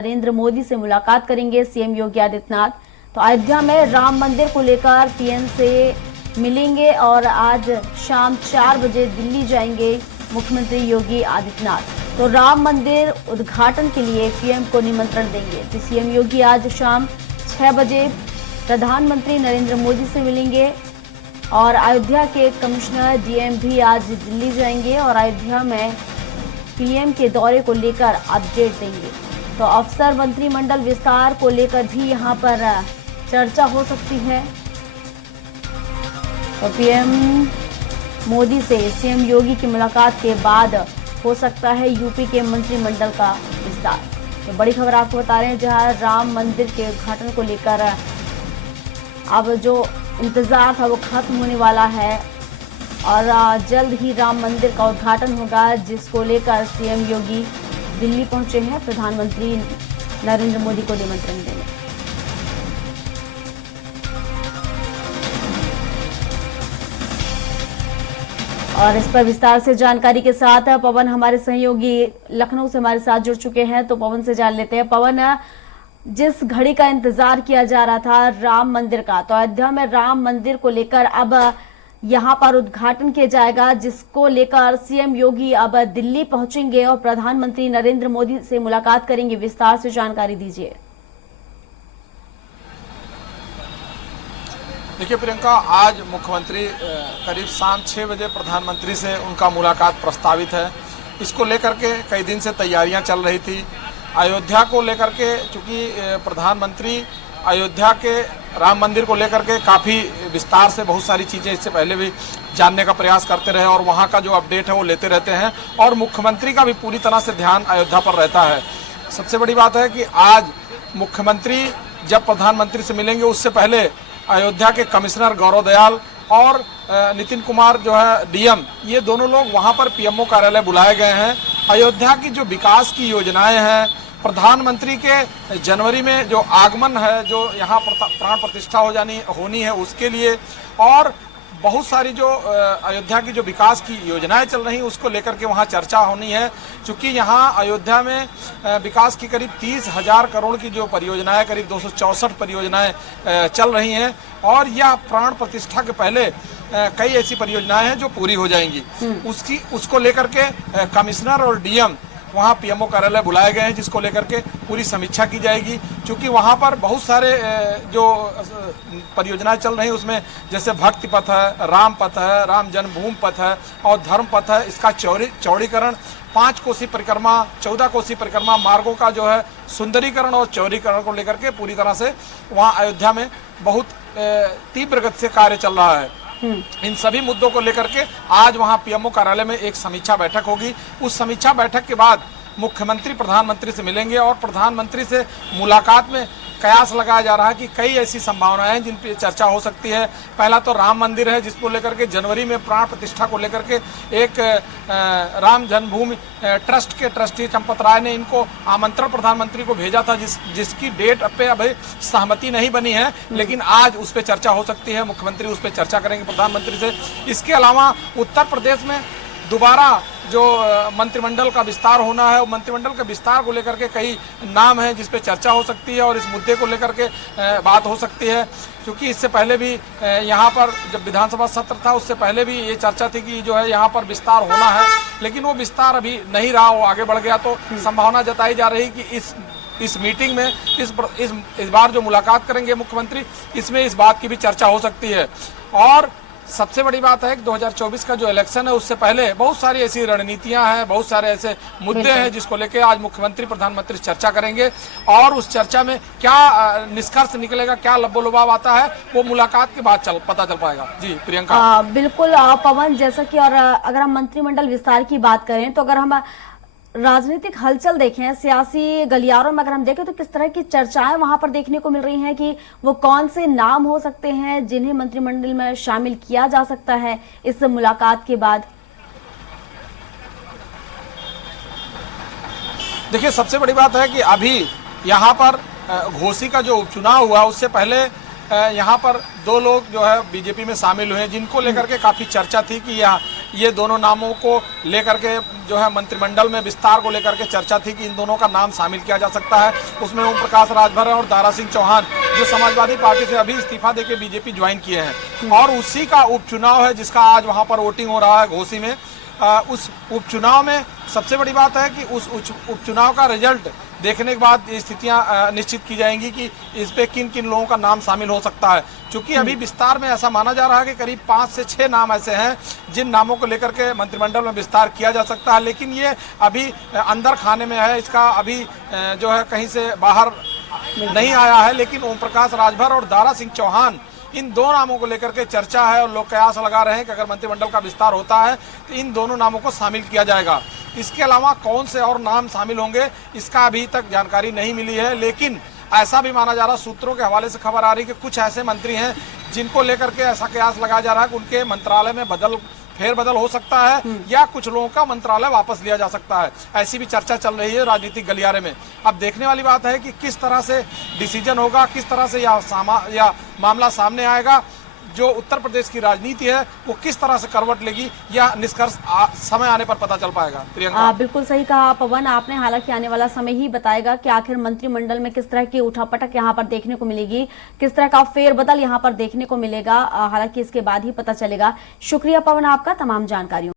नरेंद्र मोदी से मुलाकात करेंगे सीएम योगी आदित्यनाथ। तो अयोध्या में राम मंदिर को लेकर पीएम से मिलेंगे और आज शाम 4 बजे दिल्ली जाएंगे मुख्यमंत्री योगी आदित्यनाथ। तो राम मंदिर उद्घाटन के लिए पीएम को निमंत्रण देंगे। तो सीएम योगी आज शाम 6 बजे प्रधानमंत्री नरेंद्र मोदी से मिलेंगे और अयोध्या के कमिश्नर डीएम भी आज दिल्ली जाएंगे और अयोध्या में पीएम के दौरे को लेकर अपडेट देंगे। तो अफसर मंत्रिमंडल विस्तार को लेकर भी यहां पर चर्चा हो सकती है। तो पीएम मोदी से सीएम योगी की मुलाकात के बाद हो सकता है यूपी के मंत्रिमंडल का विस्तार। तो बड़ी खबर आपको बता रहे हैं, जहां राम मंदिर के उद्घाटन को लेकर अब जो इंतजार था वो खत्म होने वाला है और जल्द ही राम मंदिर का उद्घाटन होगा, जिसको लेकर सीएम योगी दिल्ली पहुंचे हैं प्रधानमंत्री नरेंद्र मोदी को निमंत्रण देने। और इस पर विस्तार से जानकारी के साथ पवन हमारे सहयोगी लखनऊ से हमारे साथ जुड़ चुके हैं। तो पवन से जान लेते हैं। पवन, जिस घड़ी का इंतजार किया जा रहा था राम मंदिर का, तो अयोध्या में राम मंदिर को लेकर अब यहां पर उद्घाटन किया जाएगा, जिसको लेकर सीएम योगी अब दिल्ली पहुंचेंगे और प्रधानमंत्री नरेंद्र मोदी से मुलाकात करेंगे। विस्तार से जानकारी दीजिए। देखिए प्रियंका, आज मुख्यमंत्री करीब शाम 6 बजे प्रधानमंत्री से उनका मुलाकात प्रस्तावित है। इसको लेकर के कई दिन से तैयारियां चल रही थी। अयोध्या को लेकर के, चूंकि प्रधानमंत्री अयोध्या के राम मंदिर को लेकर के काफ़ी विस्तार से बहुत सारी चीज़ें इससे पहले भी जानने का प्रयास करते रहे और वहाँ का जो अपडेट है वो लेते रहते हैं और मुख्यमंत्री का भी पूरी तरह से ध्यान अयोध्या पर रहता है। सबसे बड़ी बात है कि आज मुख्यमंत्री जब प्रधानमंत्री से मिलेंगे, उससे पहले अयोध्या के कमिश्नर गौरव दयाल और नितिन कुमार जो है डीएम, ये दोनों लोग वहाँ पर पीएमओ कार्यालय बुलाए गए हैं। अयोध्या की जो विकास की योजनाएं हैं, प्रधानमंत्री के जनवरी में जो आगमन है, जो यहाँ प्राण प्रतिष्ठा होनी है, उसके लिए और बहुत सारी जो अयोध्या की जो विकास की योजनाएं चल रही हैं उसको लेकर के वहाँ चर्चा होनी है। क्योंकि यहाँ अयोध्या में विकास की करीब 30,000 करोड़ की जो परियोजनाएं, करीब 264 परियोजनाएं चल रही हैं और यह प्राण प्रतिष्ठा के पहले कई ऐसी परियोजनाएं हैं जो पूरी हो जाएंगी। उसको लेकर के कमिश्नर और डीएम वहाँ पीएमओ कार्यालय बुलाए गए हैं, जिसको लेकर के पूरी समीक्षा की जाएगी। क्योंकि वहाँ पर बहुत सारे जो परियोजनाएं चल रही हैं उसमें जैसे भक्ति पथ है, राम पथ है, राम जन्मभूमि पथ है और धर्म पथ है। इसका चौड़ीकरण, 5 कोसी परिक्रमा, 14 कोसी परिक्रमा मार्गों का जो है सुंदरीकरण और चौड़ीकरण को लेकर के पूरी तरह से वहाँ अयोध्या में बहुत तीव्र गति से कार्य चल रहा है। इन सभी मुद्दों को लेकर के आज वहां पीएमओ कार्यालय में एक समीक्षा बैठक होगी। उस समीक्षा बैठक के बाद मुख्यमंत्री प्रधानमंत्री से मिलेंगे और प्रधानमंत्री से मुलाकात में कयास लगाया जा रहा है कि कई ऐसी संभावनाएं हैं जिन पर चर्चा हो सकती है। पहला तो राम मंदिर है, जिसको लेकर के जनवरी में प्राण प्रतिष्ठा को लेकर के एक राम जन्मभूमि ट्रस्ट के ट्रस्टी चंपत राय ने इनको आमंत्रण प्रधानमंत्री को भेजा था, जिसकी डेट पे अभी सहमति नहीं बनी है, लेकिन आज उस पर चर्चा हो सकती है। मुख्यमंत्री उस पर चर्चा करेंगे प्रधानमंत्री से। इसके अलावा उत्तर प्रदेश में दोबारा जो मंत्रिमंडल का विस्तार होना है, वो मंत्रिमंडल के विस्तार को लेकर के कई नाम हैं जिस पे चर्चा हो सकती है और इस मुद्दे को लेकर के बात हो सकती है। क्योंकि इससे पहले भी यहाँ पर जब विधानसभा सत्र था, उससे पहले भी ये चर्चा थी कि जो है यहाँ पर विस्तार होना है, लेकिन वो विस्तार अभी नहीं रहा, वो आगे बढ़ गया। तो संभावना जताई जा रही कि इस मीटिंग में इस बार जो मुलाकात करेंगे मुख्यमंत्री, इसमें इस बात की भी चर्चा हो सकती है। और सबसे बड़ी बात है कि 2024 का जो इलेक्शन है उससे पहले बहुत सारी ऐसी रणनीतियां हैं, बहुत सारे ऐसे मुद्दे हैं जिसको लेके आज मुख्यमंत्री प्रधानमंत्री चर्चा करेंगे और उस चर्चा में क्या निष्कर्ष निकलेगा, क्या लब्बो-लुभाव आता है, वो मुलाकात के बाद पता चल पाएगा। जी प्रियंका। बिल्कुल पवन, जैसा कि और अगर हम मंत्रिमंडल विस्तार की बात करें, तो अगर हम राजनीतिक हलचल देखें, सियासी गलियारों में अगर हम देखें, तो किस तरह की चर्चाएं वहां पर देखने को मिल रही हैं कि वो कौन से नाम हो सकते हैं जिन्हें मंत्रिमंडल में शामिल किया जा सकता है इस मुलाकात के बाद? देखिए, सबसे बड़ी बात है कि अभी यहाँ पर घोसी का जो उपचुनाव हुआ, उससे पहले यहाँ पर 2 लोग जो है बीजेपी में शामिल हुए, जिनको लेकर के काफ़ी चर्चा थी कि ये दोनों नामों को लेकर के जो है मंत्रिमंडल में विस्तार को लेकर के चर्चा थी कि इन दोनों का नाम शामिल किया जा सकता है। उसमें ओम प्रकाश राजभर और दारा सिंह चौहान जो समाजवादी पार्टी से अभी इस्तीफा देके बीजेपी ज्वाइन किए हैं, और उसी का उपचुनाव है जिसका आज वहां पर वोटिंग हो रहा है घोसी में। उस उपचुनाव में सबसे बड़ी बात है कि उस उपचुनाव का रिजल्ट देखने के बाद ये स्थितियां निश्चित की जाएंगी कि इस पे किन किन लोगों का नाम शामिल हो सकता है। क्योंकि अभी विस्तार में ऐसा माना जा रहा है कि करीब 5 से 6 नाम ऐसे हैं जिन नामों को लेकर के मंत्रिमंडल में विस्तार किया जा सकता है, लेकिन ये अभी अंदर खाने में है, इसका अभी जो है कहीं से बाहर नहीं आया है। लेकिन ओम प्रकाश राजभर और दारा सिंह चौहान, इन दो नामों को लेकर के चर्चा है और लोग कयास लगा रहे हैं कि अगर मंत्रिमंडल का विस्तार होता है तो इन दोनों नामों को शामिल किया जाएगा। इसके अलावा कौन से और नाम शामिल होंगे इसका अभी तक जानकारी नहीं मिली है, लेकिन ऐसा भी माना जा रहा, सूत्रों के हवाले से खबर आ रही कि कुछ ऐसे मंत्री हैं जिनको लेकर के ऐसा कयास लगाया जा रहा है कि उनके मंत्रालय में फेरबदल हो सकता है या कुछ लोगों का मंत्रालय वापस लिया जा सकता है। ऐसी भी चर्चा चल रही है राजनीतिक गलियारे में। अब देखने वाली बात है कि किस तरह से डिसीजन होगा, किस तरह से या मामला सामने आएगा। जो उत्तर प्रदेश की राजनीति है वो किस तरह से करवट लेगी, या निष्कर्ष समय आने पर पता चल पाएगा। प्रियंका, बिल्कुल सही कहा पवन आपने। हालांकि आने वाला समय ही बताएगा कि आखिर मंत्रिमंडल में किस तरह की उठापटक यहाँ पर देखने को मिलेगी, किस तरह का फेरबदल यहाँ पर देखने को मिलेगा। हालांकि इसके बाद ही पता चलेगा। शुक्रिया पवन आपका तमाम जानकारियों।